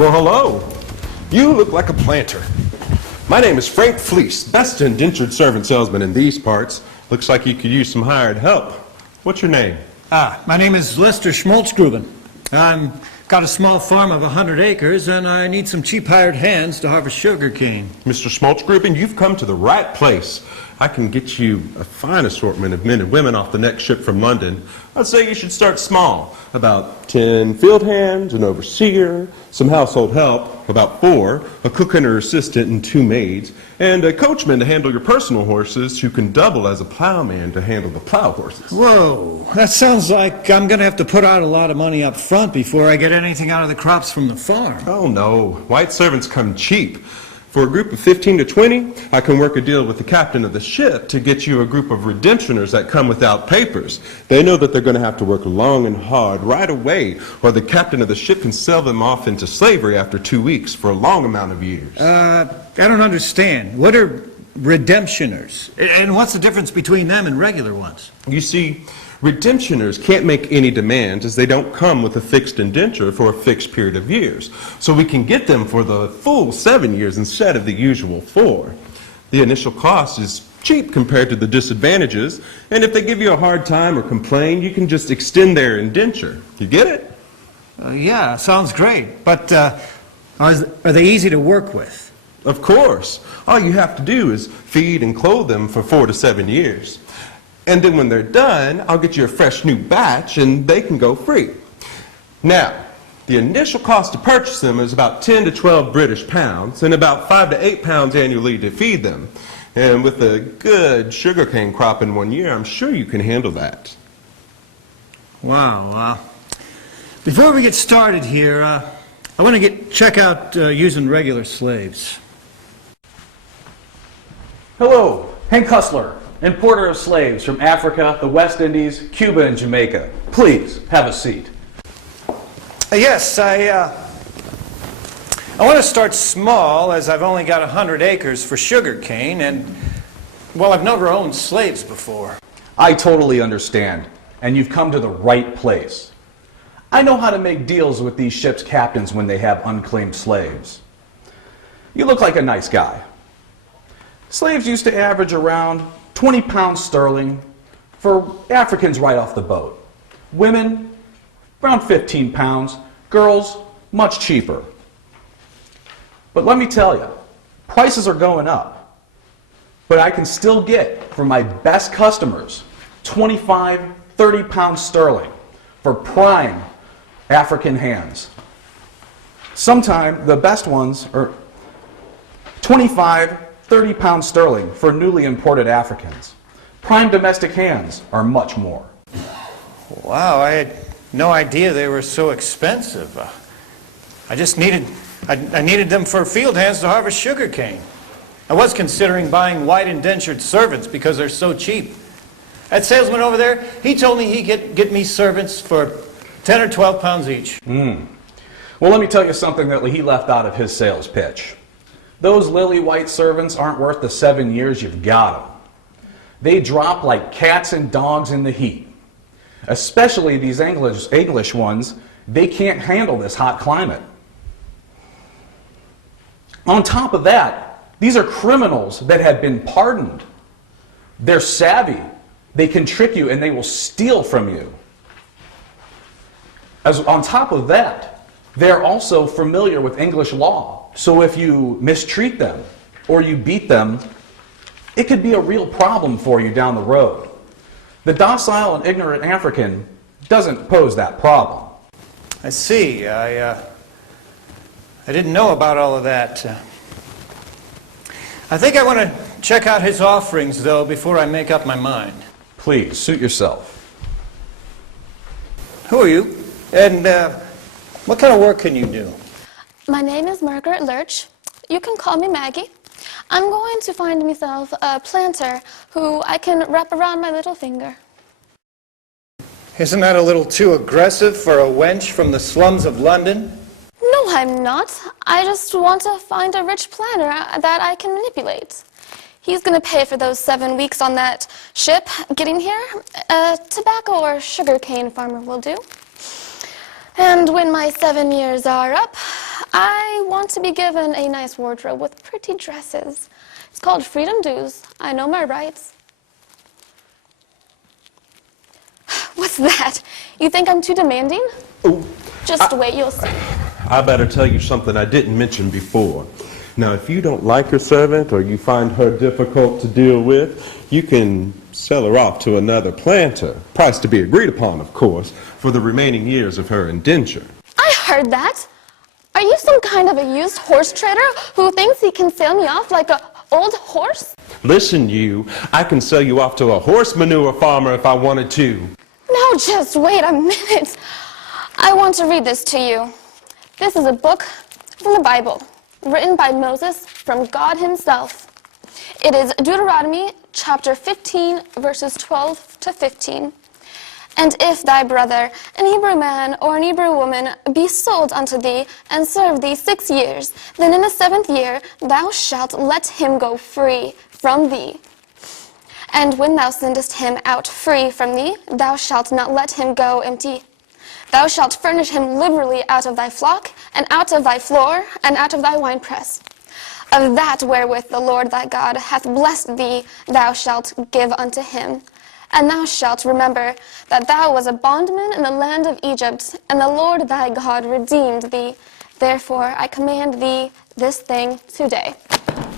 Well, hello. You look like a planter. My name is Frank Fleece, best indentured servant salesman in these parts. Looks like you could use some hired help. What's your name? My name is Lester Schmaltzgruben. I've got a small farm of 100 acres, and I need some cheap hired hands to harvest sugar cane. Mr. Schmaltzgruben, you've come to the right place. I can get you a fine assortment of men and women off the next ship from London. I'd say you should start small. About 10 field hands, an overseer, some household help, about 4, a cook and her assistant and 2 maids, and a coachman to handle your personal horses who can double as a plowman to handle the plow horses. Whoa, that sounds like I'm going to have to put out a lot of money up front before I get anything out of the crops from the farm. Oh no, white servants come cheap. For a group of 15 to 20, I can work a deal with the captain of the ship to get you a group of redemptioners that come without papers. They know that they're going to have to work long and hard right away, or the captain of the ship can sell them off into slavery after 2 weeks for a long amount of years. I don't understand. What are redemptioners? And what's the difference between them and regular ones? You see, redemptioners can't make any demands as they don't come with a fixed indenture for a fixed period of years. So we can get them for the full 7 years instead of the usual 4. The initial cost is cheap compared to the disadvantages, and if they give you a hard time or complain, you can just extend their indenture. You get it? Yeah, sounds great. But are they easy to work with? Of course. All you have to do is feed and clothe them for 4 to 7 years. And then when they're done, I'll get you a fresh new batch and they can go free. Now, the initial cost to purchase them is about 10 to 12 British pounds and about 5 to 8 pounds annually to feed them. And with a good sugarcane crop in 1 year, I'm sure you can handle that. Wow. Before we get started here, I want to check out using regular slaves. Hello, Hank Hustler, importer of slaves from Africa, the West Indies, Cuba, and Jamaica. Please, have a seat. Yes, I want to start small, as I've only got 100 acres for sugar cane, and, well, I've never owned slaves before. I totally understand, and you've come to the right place. I know how to make deals with these ships' captains when they have unclaimed slaves. You look like a nice guy. Slaves used to average around 20 pounds sterling for Africans right off the boat. Women, around 15 pounds. Girls, much cheaper. But let me tell you, prices are going up. But I can still get, for my best customers, 25, 30 pounds sterling for prime African hands. Sometimes the best ones are 25, 30 pounds sterling for newly imported Africans. Prime domestic hands are much more. Wow, I had no idea they were so expensive. I needed them for field hands to harvest sugar cane. I was considering buying white indentured servants because they're so cheap. That salesman over there, he told me he'd get me servants for 10 or 12 pounds each. Well, let me tell you something that he left out of his sales pitch. Those lily white servants aren't worth the 7 years you've got them. They drop like cats and dogs in the heat. Especially these English ones, they can't handle this hot climate. On top of that, these are criminals that have been pardoned. They're savvy. They can trick you and they will steal from you. On top of that, they're also familiar with English law. So if you mistreat them or you beat them, it could be a real problem for you down the road. The docile and ignorant African doesn't pose that problem. I see. I didn't know about all of that. I think I want to check out his offerings, though, before I make up my mind. Please, suit yourself. Who are you? And what kind of work can you do? My name is Margaret Lurch. You can call me Maggie. I'm going to find myself a planter who I can wrap around my little finger. Isn't that a little too aggressive for a wench from the slums of London? No, I'm not. I just want to find a rich planter that I can manipulate. He's going to pay for those 7 weeks on that ship getting here. A tobacco or sugar cane farmer will do. And when my 7 years are up, I want to be given a nice wardrobe with pretty dresses. It's called freedom dues. I know my rights. What's that? You think I'm too demanding? Oh, Just wait, you'll see. I better tell you something I didn't mention before. Now, if you don't like your servant or you find her difficult to deal with, you can sell her off to another planter, price to be agreed upon, of course, for the remaining years of her indenture. I heard that. Are you some kind of a used horse trader who thinks he can sell me off like an old horse? Listen, you, I can sell you off to a horse manure farmer if I wanted to. No, just wait a minute. I want to read this to you. This is a book from the Bible, written by Moses from God himself. It is Deuteronomy chapter 15, verses 12 to 15. And if thy brother, an Hebrew man or an Hebrew woman, be sold unto thee, and serve thee 6 years, then in the 7th year thou shalt let him go free from thee. And when thou sendest him out free from thee, thou shalt not let him go empty. Thou shalt furnish him liberally out of thy flock, and out of thy floor, and out of thy winepress. Of that wherewith the Lord thy God hath blessed thee, thou shalt give unto him. And thou shalt remember that thou was a bondman in the land of Egypt, and the Lord thy God redeemed thee. Therefore I command thee this thing today.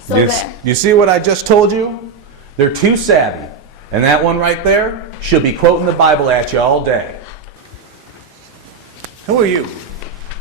So there. You see what I just told you? They're too savvy. And that one right there, she'll be quoting the Bible at you all day. Who are you?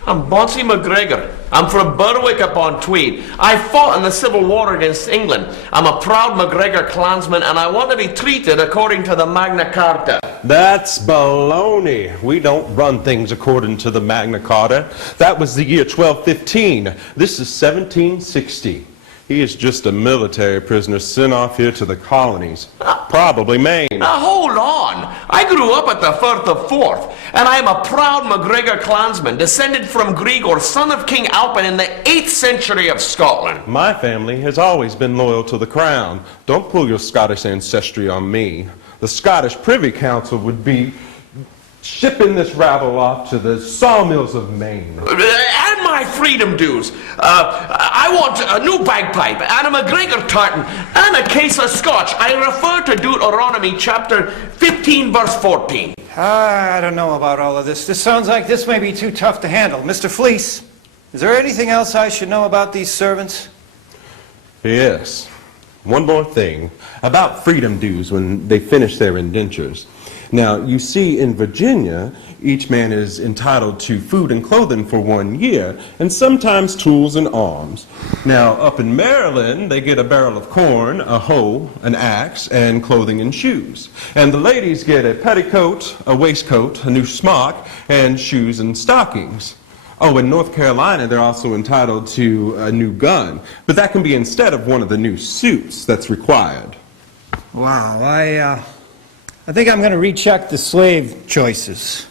I'm Bonsie McGregor. I'm from Berwick upon Tweed. I fought in the Civil War against England. I'm a proud McGregor clansman, and I want to be treated according to the Magna Carta. That's baloney. We don't run things according to the Magna Carta. That was the year 1215. This is 1760. He is just a military prisoner sent off here to the colonies, probably Maine. Now hold on. I grew up at the Firth of Forth, and I am a proud McGregor clansman, descended from Gregor, son of King Alpin in the 8th century of Scotland. My family has always been loyal to the crown. Don't pull your Scottish ancestry on me. The Scottish Privy Council would be shipping this rabble off to the sawmills of Maine. And my freedom dues. I want a new bagpipe, and a McGregor tartan, and a case of scotch. I refer to Deuteronomy chapter 15, verse 14. I don't know about all of this. This sounds like this may be too tough to handle. Mr. Fleece, is there anything else I should know about these servants? Yes. One more thing about freedom dues when they finish their indentures. Now, you see, in Virginia, each man is entitled to food and clothing for 1 year, and sometimes tools and arms. Now, up in Maryland, they get a barrel of corn, a hoe, an axe, and clothing and shoes. And the ladies get a petticoat, a waistcoat, a new smock, and shoes and stockings. Oh, in North Carolina, they're also entitled to a new gun, but that can be instead of one of the new suits that's required. Wow, I think I'm going to recheck the slave choices.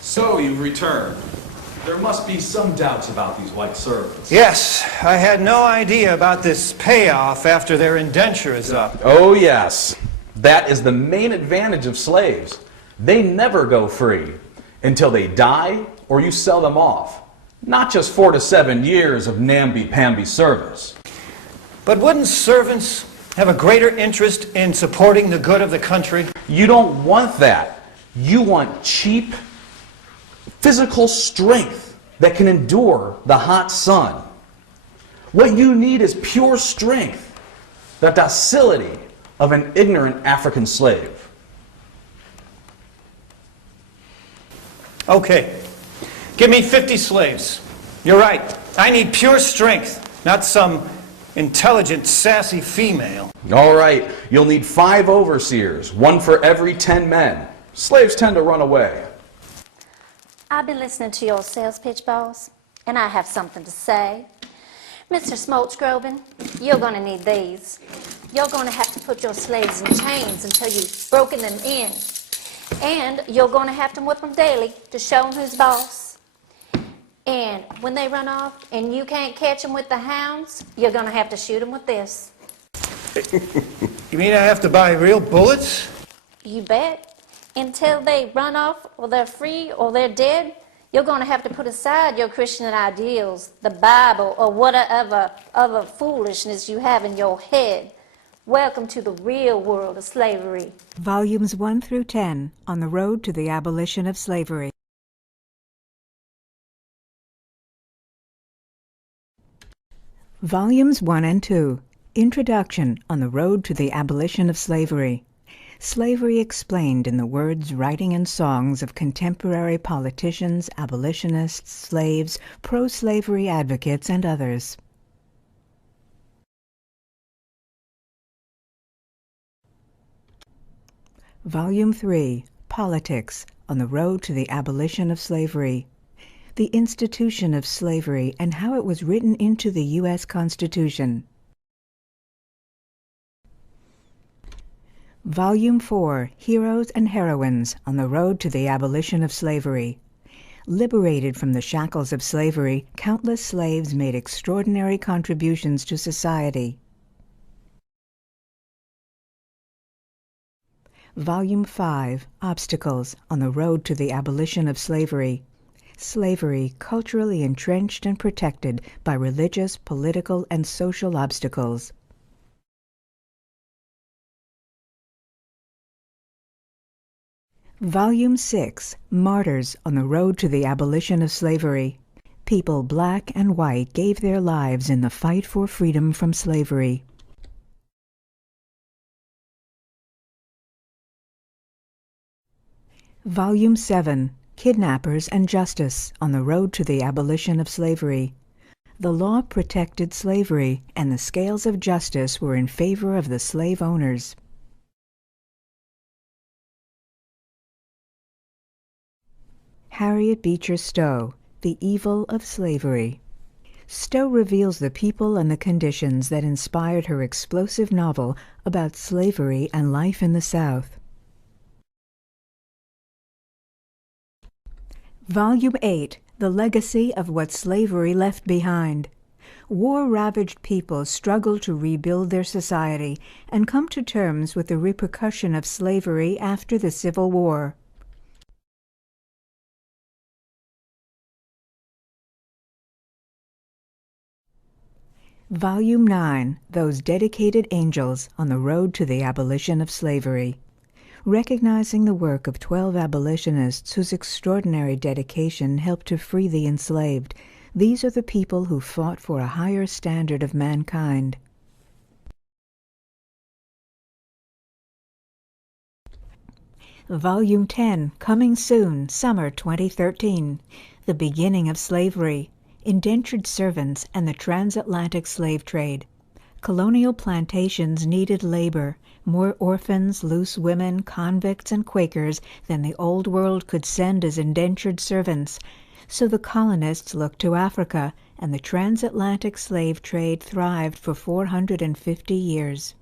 So you've returned. There must be some doubts about these white servants. Yes, I had no idea about this payoff after their indenture is up. Oh yes. That is the main advantage of slaves. They never go free until they die or you sell them off. Not just 4 to 7 years of namby-pamby service. But wouldn't servants have a greater interest in supporting the good of the country? You don't want that. You want cheap physical strength that can endure the hot sun. What you need is pure strength, the docility of an ignorant African slave. Okay, give me 50 slaves. You're right, I need pure strength, not some intelligent, sassy female. All right, you'll need 5 overseers, 1 for every 10 men. Slaves tend to run away. I've been listening to your sales pitch, boss, and I have something to say. Mr. Smolchgroben, you're going to need these. You're going to have to put your slaves in chains until you've broken them in. And you're going to have to whip them daily to show them who's boss. And when they run off and you can't catch them with the hounds, you're going to have to shoot them with this. You mean I have to buy real bullets? You bet. Until they run off, or they're free, or they're dead, you're going to have to put aside your Christian ideals, the Bible, or whatever other foolishness you have in your head. Welcome to the real world of slavery. Volumes 1 through 10 on the road to the abolition of slavery. Volumes 1 and 2. Introduction on the road to the abolition of slavery. Slavery explained in the words, writing, and songs of contemporary politicians, abolitionists, slaves, pro-slavery advocates, and others. Volume 3. Politics on the road to the abolition of slavery. The institution of slavery and how it was written into the U.S. Constitution. Volume 4. Heroes and Heroines on the road to the abolition of slavery. Liberated from the shackles of slavery, countless slaves made extraordinary contributions to society. Volume 5. Obstacles on the road to the abolition of slavery. Slavery culturally entrenched and protected by religious, political, and social obstacles. Volume 6. Martyrs on the road to the abolition of slavery. People black and white gave their lives in the fight for freedom from slavery. Volume 7. Kidnappers and Justice on the road to the abolition of slavery. The law protected slavery, and the scales of justice were in favor of the slave owners. Harriet Beecher Stowe, The Evil of Slavery. Stowe reveals the people and the conditions that inspired her explosive novel about slavery and life in the South. Volume 8. The Legacy of What Slavery Left Behind. War-ravaged people struggle to rebuild their society and come to terms with the repercussion of slavery after the Civil War. Volume 9. Those Dedicated Angels on the Road to the Abolition of Slavery. Recognizing the work of 12 abolitionists whose extraordinary dedication helped to free the enslaved, these are the people who fought for a higher standard of mankind. Volume 10, coming soon, summer 2013. The Beginning of Slavery. Indentured Servants and the Transatlantic Slave Trade. Colonial plantations needed labor, more orphans, loose women, convicts, and Quakers than the Old World could send as indentured servants. So the colonists looked to Africa, and the transatlantic slave trade thrived for 450 years.